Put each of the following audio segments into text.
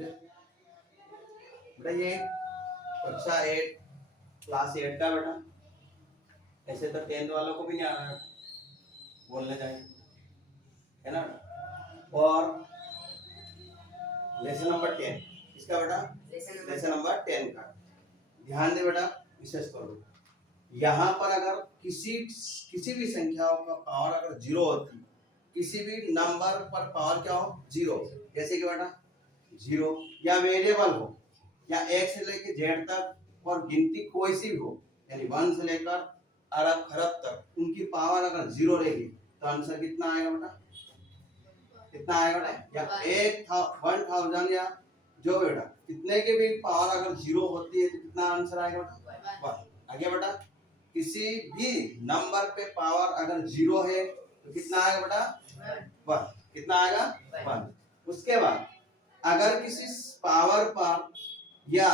बेटा ये कक्षा 8 क्लास 8 का बेटा, ऐसे तो 10th वालों को भी नहीं आ रहा है बोलने जाए, है ना। और लेसन नंबर 10 इसका बेटा, लेसन नंबर 10 का ध्यान दे बेटा, विशेष करो। यहाँ पर अगर किसी भी संख्याओं का पावर अगर 0 होती, किसी भी नंबर पर पावर क्या हो 0, जैसे कि बेटा 0 या वेरिएबल हो या 1 से लेकर z तक और गिनती कोई सी भी हो, यानी 1 से लेकर अरब खरब तक उनकी पावर अगर 0 रहेगी तो आंसर कितना आएगा बेटा, कितना आएगा बेटा, या 1000 या जो बेटा कितने के भी पावर अगर 0 होती है तो कितना आंसर आएगा बेटा 1। आगे बेटा किसी भी नंबर पे पावर अगर 0 है तो कितना आएगा बेटा 1, कितना आएगा 1। उसके बाद अगर किसी पावर पर या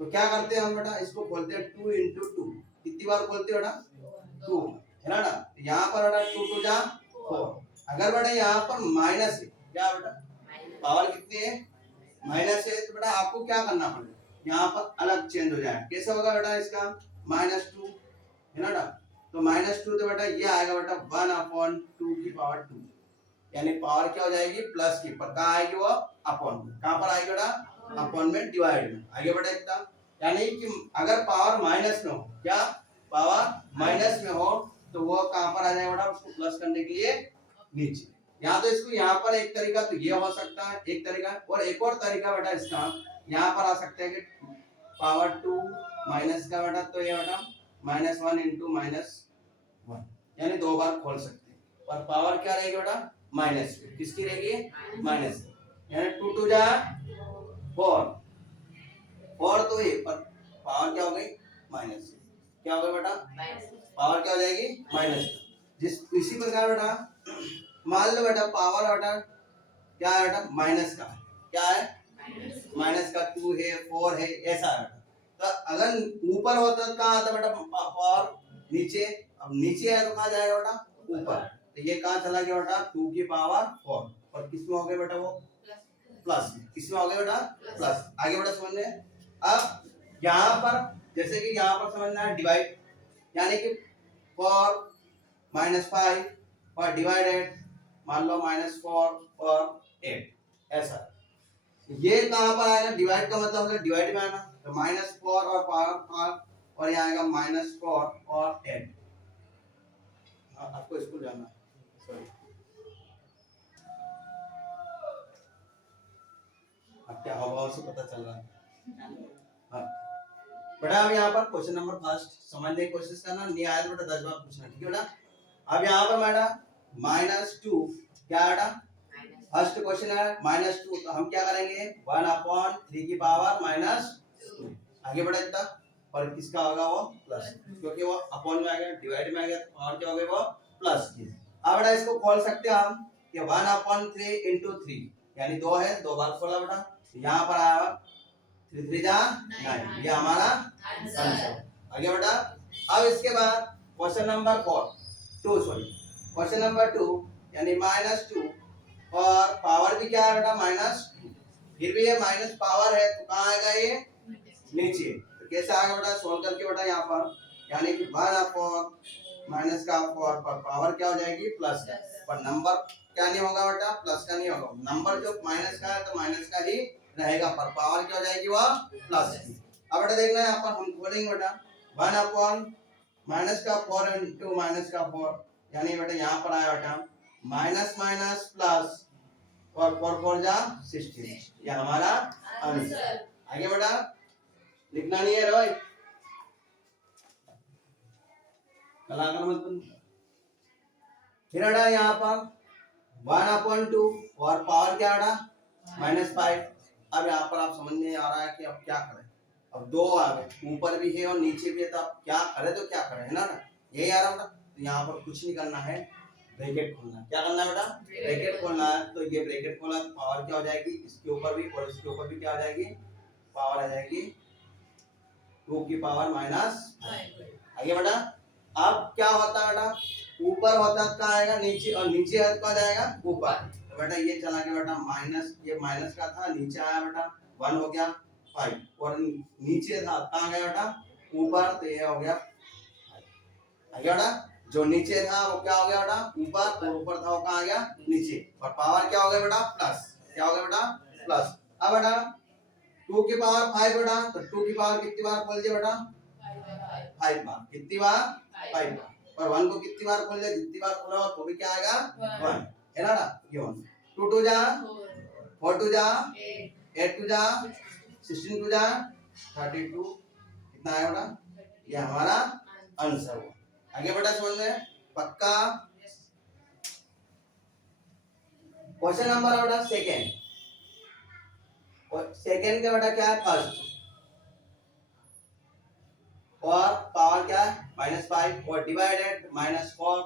तो क्या करते हैं हम बेटा, इसको खोलते हैं 2 into 2, कितनी बार खोलते हैं बेटा 2, है ना। यहाँ पर बेटा 2 2 जा 4, अगर बेटा यहाँ पर माइनस है, क्या बेटा पावर कितनी है माइनस है, तो बेटा आपको क्या करना पड़ेगा, यहाँ पर अलग चेंज हो जाए, कैसे होगा बेटा इसका -2, है ना। तो -2 तो बेटा ये आएगा बेटा 1/2 की पावर 2, यानी पावर क्या हो जाएगी प्लस की, पर कहाँ आएगी वो अपॉन में, कहाँ पर आएगी बेटा अपॉन में डिवाइड में। आगे बेटा इतना, यानी कि अगर पावर माइनस में हो, क्या पावर माइनस में हो तो वो कहाँ पर आ जाएगा बेटा, उसको प्लस करने के लिए नीचे। यहाँ तो इसको यहाँ पर एक तरीका तो ये हो सकता है एक तरीका, और एक और तरीका बेटा इसका यहाँ पर आ सकता है कि पावर 2 माइनस का बेटा, तो ये बेटा -1 into -1, यानी 2 बार खोल सकते हैं, और पावर क्या रहेगी बेटा माइनस, किसकी रहेगी माइनस, यानी 2 2 जा 4 तो ये पर पावर क्या हो गई माइनस, क्या हो गया बेटा पावर क्या हो जाएगी माइनस। जिस इसी प्रकार बेटा मान लो बेटा पावर बेटा क्या है बेटा माइनस का, क्या है माइनस का 2 है 4 है ऐसा है बेटा। तो अगर ऊपर होता तो कहाँ आता बेटा पावर नीचे, अब नीचे है तो कहाँ जाएगा बेटा ऊपर, तो ये कहाँ चला गया बेटा 2 की पावर 4, और किसमें हो गया बेटा वो प्लस में, किसमें हो गया बेटा प्लस। आगे बेटा समझ में, अब यहाँ पर जैसे कि यहाँ पर समझना है डिवाइड, यानी कि 4 -5 और डिवाइडेड मान लो -4 और 8 ऐसा, ये कहाँ पर आएगा डिवाइड का मतलब होगा डिवाइड में आना, तो -4 और पावर 5 और यहाँ आएगा -4 और 8। आपको स्कूल जाना है, सॉरी अब क्या हवा से पता चल रहा है। हाँ बेटा अब यहाँ पर क्वेश्चन नंबर फर्स्ट समझने की कोशिश करना, नहीं आया तो बेटा 10 बार पूछना, ठीक है बेटा। अब यहाँ पर बेटा -2 क्या बेटा फर्स्ट क्वेश्चन है -2, तो हम क्या करेंगे 1/3 की पावर -2, आगे बढ़ा इतना, और किसका होगा वो प्लस, क्योंकि वो अपॉन में आ गया डिवाइड में आ गया, पावर क्या हो गई वो प्लस की। अब बेटा इसको खोल सकते हैं हम कि 1/3 into 3, यानी 2 है 2 बार खोला बेटा, यहाँ पर आया 3 3 जा 9, ये हमारा आंसर। आगे बेटा अब इसके बाद क्वेश्चन नंबर 2 क्वेश्चन नंबर 2 यानी -2 और पावर भी क्या है बेटा -2, फिर भी ये माइनस पावर है तो कहाँ आएगा ये नीचे, तो कैसे आएगा बेटा सोल्व करके बेटा यहाँ पर, यानी कि 1/4 माइनस का 4 पर पावर क्या हो जाएगी प्लस का, पर नंबर क्या नहीं होगा बेटा प्लस का नहीं होगा, नंबर जो माइनस का है तो माइनस का ही रहेगा, पर पावर क्या हो जाएगी वह प्लस की। अब बेटा देखना है यहाँ पर हम खोलेंगे बेटा 1/- का 4 into -4, यानी बेटा यहाँ पर आया बेटा माइनस माइनस प्लस और 4 4 जा 16, ये हमारा आंसर। आगे बेटा लिखना नहीं है भाई, कलाकार मत बन। फिर बेटा यहाँ पर 1/2 और पावर क्या बेटा -5। अब यहाँ पर आप समझ में आ रहा है कि अब क्या करें, अब 2 आ गए ऊपर भी है और नीचे भी है, तो अब क्या करें तो क्या करें, है ना यही आ रहा बेटा। तो यहाँ पर कुछ नहीं करना है, ब्रैकेट खोलना है, क्या करना है बेटा ब्रैकेट खोलना है, तो ये ब्रैकेट खोला तो पावर क्या हो जाएगी इसके ऊपर भी और इसके ऊपर भी क्या आ जाएगी पावर आ जाएगी 2 की पावर -5। आगे बेटा अब क्या होता है बेटा ऊपर होता है कहाँ आएगा नीचे, और नीचे है कहाँ जाएगा ऊपर, तो बेटा ये चला गया बेटा माइनस, ये माइनस का था, नीचे आया बेटा 1 हो गया 5, और नीचे था कहाँ गया बेटा ऊपर, तो ये हो गया 5 आ गया बेटा। जो नीचे था वो क्या हो गया बेटा ऊपर, और ऊपर था वो कहाँ आ गया नीचे, और पावर क्या हो गया बेटा प्लस, क्या हो गया बेटा प्लस। अब बेटा 2 की पावर 5 बेटा, तो 2 की पावर कितनी बार खोल दिया बेटा 5 बार, कितनी बार 5 बार, और 1 को कितनी बार खोल दिया, जितनी बार खोला हो तो भी क्या आएगा 1 है ना, ये 1 2 2 जा 4 2 जा 8 2 जा 16 2 जा 32, कितना आया बेटा, ये हमारा आंसर हुआ। आगे बेटा समझ में पक्का। क्वेश्चन नंबर बेटा सेकेंड, सेकेंड का बेटा क्या है फर्स्ट, और पावर क्या है -5, और डिवाइडेड -4,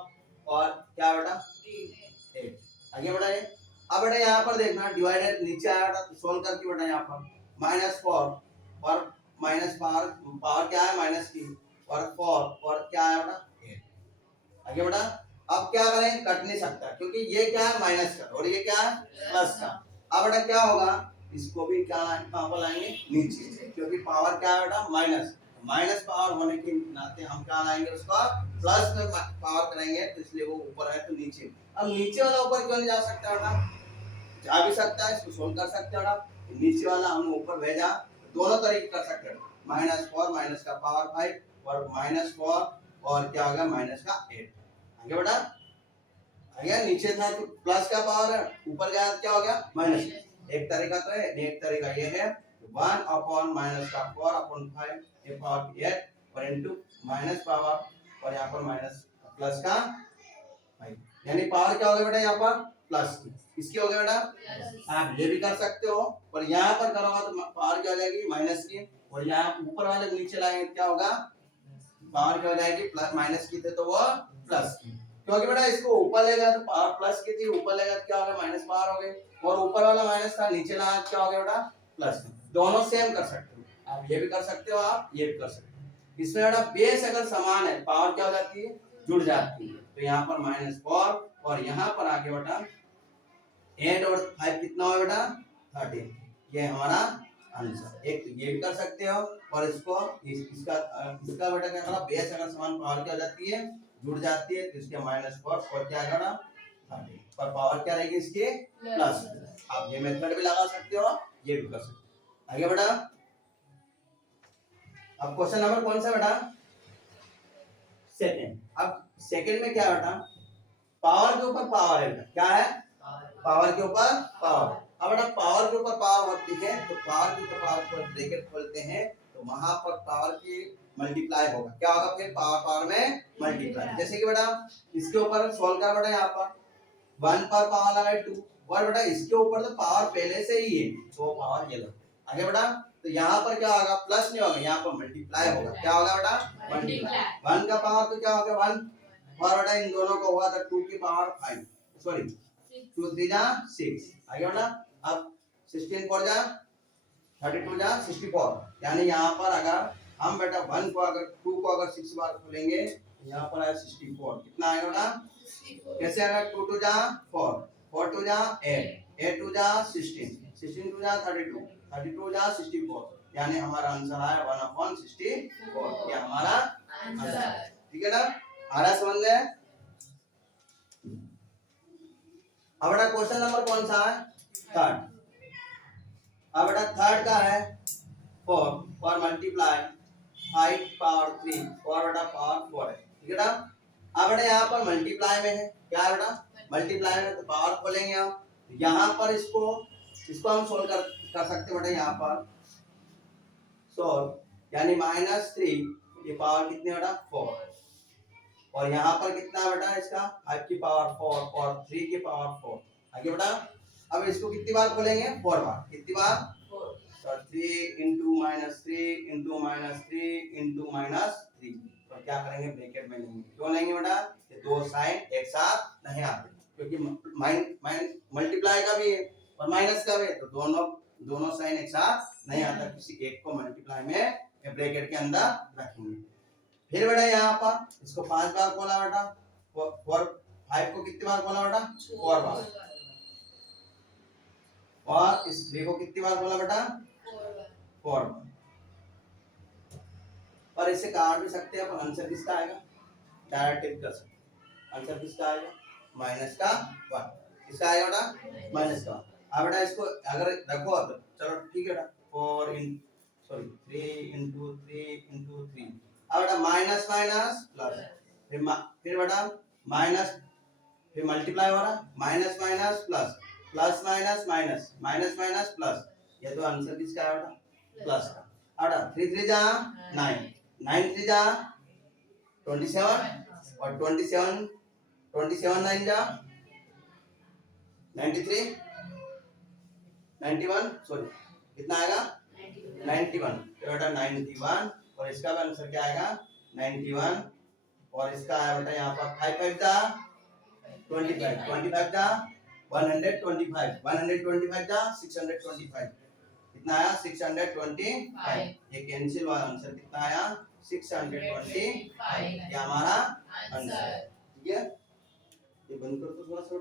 और क्या बेटा 8। आगे बेटा ये, अब बेटा यहाँ पर देखना डिवाइडेड नीचे आया बेटा, तो सोल्व करके बेटा यहाँ पर -4 और माइनस पावर क्या है माइनस की, और 4 और क्या है बेटा 8। आगे बेटा अब क्या करें, कट नहीं सकता क्योंकि ये क्या है माइनस का और ये क्या है प्लस का। अब बेटा क्या होगा, इसको भी क्या कहाँ पर लाएंगे नीचे, क्योंकि पावर क्या है बेटा माइनस पावर होने के नाते हम क्या लाएंगे उसका प्लस में पावर करेंगे, तो इसलिए वो ऊपर है तो नीचे। अब नीचे वाला ऊपर क्यों नहीं जा सकता बेटा, जा भी सकता है, इसको सोल्व कर सकते हैं बेटा। नीचे वाला हमने ऊपर भेजा, दोनों तरीके कर सकते हैं, -4 माइनस का पावर 5 और -4 और क्या हो गया माइनस का 8। आगे बेटा आगे नीचे था तो प्लस का पावर है, ऊपर गया तो क्या हो गया माइनस। एक तरीका तो है, एक तरीका ये है 1 अपॉन माइनस का 4 अपॉन 5 ये पावर 8 और इनटू माइनस पावर और यहाँ पर माइनस प्लस का 5, यानी पावर क्या हो गया बेटा यहाँ पर प्लस की, इसकी हो गया बेटा। आप ये भी कर सकते हो, पर यहाँ पर करोगे तो पावर क्या हो जाएगी माइनस की, और यहाँ ऊपर वाले नीचे लाएंगे क्या होगा पावर क्या हो जाएगी प्लस, माइनस की थे तो वो प्लस की, क्योंकि बेटा इसको ऊपर ले गया तो पावर प्लस की थी, ऊपर ले गया तो क्या हो गया माइनस पावर हो गई, और ऊपर वाला माइनस था नीचे लाया क्या हो गया बेटा प्लस। दोनों सेम कर सकते हो, आप ये भी कर सकते हो आप ये भी कर सकते हो। इसमें बेटा बेस अगर समान है पावर क्या हो जाती है जुड़ जाती है, तो यहाँ पर -4 और यहाँ पर आगे बेटा 8 और 5 कितना हो बेटा 13, ये हमारा आंसर। एक तो ये भी कर सकते हो, और इसको इसका बेटा क्या करा बेस अगर समान पावर क्या हो जाती है जुड़ जाती है, तो इसके -4 और क्या आएगा 13, पर पावर क्या रहेगी इसके प्लस। आप ये मेथड भी लगा सकते हो, ये भी कर सकते हो। आगे बेटा अब क्वेश्चन नंबर कौन सा बेटा सेकंड। अब सेकंड में क्या बेटा पावर के ऊपर पावर है, क्या है पावर के ऊपर पावर। अब बेटा पावर के ऊपर पावर होती है तो पावर के ऊपर पावर पर ब्रैकेट खोलते हैं, तो वहां पर पावर की मल्टीप्लाई होगा, क्या होगा फिर पावर पावर में मल्टीप्लाई। जैसे कि बेटा इसके ऊपर सोल्व कर बेटा यहाँ पर 1 पर पावर लगाए 2, और बेटा इसके ऊपर तो पावर पहले से ही है तो पावर ये लो। आगे बेटा तो यहाँ पर क्या होगा प्लस नहीं होगा, यहाँ पर मल्टीप्लाई होगा, क्या होगा बेटा मल्टीप्लाई। 1 का पावर तो क्या हो गया 1, और बेटा इन दोनों का हुआ था 2 की पावर 5, सॉरी 2 3 जा 6। आगे बेटा अब 16 4 जा 32 जा 64, यानी यहाँ पर अगर हम बेटा 1 को अगर 2 को अगर 6 बार खोलेंगे यहाँ पर आया 64, कितना आएगा बेटा कैसे आएगा 2 2 जा 4 4 2 जा 8 8 2 जा 16 16 2 जा 32 32 जा 64, यानी हमारा आंसर आया 1/64, ये हमारा आंसर है। ठीक है ना, आ रहा समझ में। अब बेटा क्वेश्चन नंबर कौन सा है थर्ड। अब बेटा थर्ड का है 4 और मल्टीप्लाई 5 पावर 3 और बेटा पावर 4 है। ठीक है ना, अब बेटा यहाँ पर मल्टीप्लाई में है, क्या है बेटा मल्टीप्लाई में, तो पावर खोलेंगे हम, यहाँ पर इसको हम सोल्व कर सकते बेटा, यहाँ पर सोल्व यानी -3 ये पावर कितनी बेटा 4, और यहाँ पर कितना है बेटा इसका 5 की पावर 4 और 3 की पावर 4। आगे बेटा अब इसको कितनी बार खोलेंगे 4 बार, कितनी बार 4, तो 3 इंटू -3 इंटू -3 इंटू -3, तो क्या करेंगे ब्रैकेट में लेंगे, क्यों लेंगे बेटा ये दो साइन एक साथ नहीं आते, क्योंकि मल्टीप्लाई का भी है और माइनस का भी है, तो दोनों साइन एक साथ नहीं आता, किसी एक को मल्टीप्लाई में ब्रैकेट के अंदर रखेंगे। फिर बेटा यहाँ पर इसको 5 बार खोला बेटा, 5 को कितनी बार खोला बेटा 4 बार, और इस 3 को कितनी बार बोला बेटा? 4 बार। और इसे काट भी सकते हैं अपन। आंसर किसका आएगा? डायरेक्ट टिक कर सकते हैं। आंसर किसका आएगा? माइनस का 1। किसका आएगा बेटा? माइनस का 1। अब बेटा इसको अगर रखो, अब चलो ठीक है बेटा, 3 into 3। अब बेटा माइनस माइनस प्लस, फिर बेटा माइनस, फिर मल्टीप्लाई हो रहा, minus minus plus, plus minus minus, minus minus plus. ये तो आंसर किसका है बेटा? प्लस का। अब बेटा 3 3 जा 9, 9 3 जा 27, और 27 9 जा 93, 91, सॉरी कितना आएगा? 91। तो बेटा 91, और इसका भी आंसर क्या आएगा? 91। और इसका है बेटा यहाँ पर 5 5 जा 25, 25 जा 125, 125 जा 625। कितना आया? 625। ये कैंसिल हुआ, आंसर कितना आया? 625। ये हमारा आंसर। ठीक है, ये बंद कर दो थोड़ा सा।